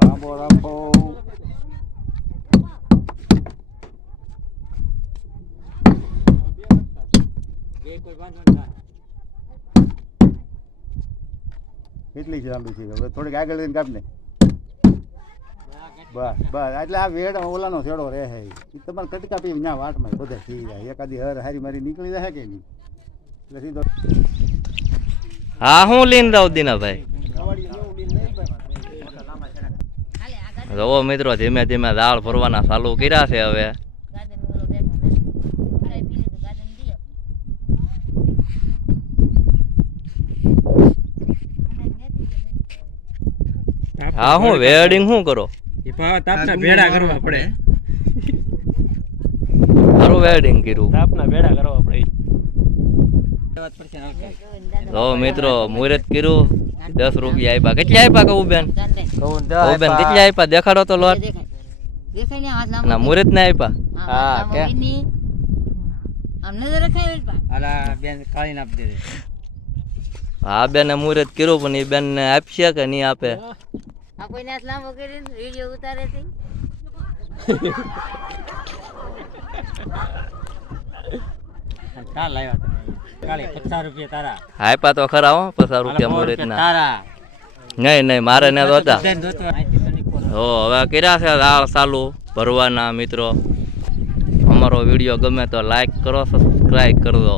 લાંબો રાખો. કેટલી છે લાંબી છે? હવે થોડીક આગળ જઈને કાપ ને. બસ બસ એટલે આ વેડ ઓલાનો છેડો રહે છે એ તમારે કટકા પી ત્યાં વાટમાં બધા થઈ જાય. એકાદી હર હારી મારી નીકળી જાય કે નહીં એટલે સીધો. હા હું લઈને જાઉં દીનાભાઈ. જો મિત્રો ધીમે ધીમે દાળ ભરવાના ચાલુ કર્યા છે હવે. હા હું વેડિંગ શું કરો? તાપના ભેડા કરવા પડે. સારું વેડિંગ કર્યું. તાપના ભેડા કરવા પડે. તો મિત્રો મુહૂર્ત કર્યું. 10 રૂપિયા આપ્યા. કેટલી આપ્યા કહું બેન? બેન કેટલી આપ્યા? દેખાડો તો લોટ. ના મુહૂર્ત ને આપ્યા. હા કે હા બેન મુહૂર્ત કર્યું પણ એ બેન ને આપશે કે નહીં આપે? આપ્યા તો ખરા હો 50 રૂપિયા મુહૂર્ત ના. નહીં નહીં મારે ને તો હતા. હો હવે કર્યા છે દાળ ચાલુ ભરવાના. મિત્રો અમારો વિડીયો ગમે તો લાઈક કરો, સબસ્ક્રાઈબ કરજો.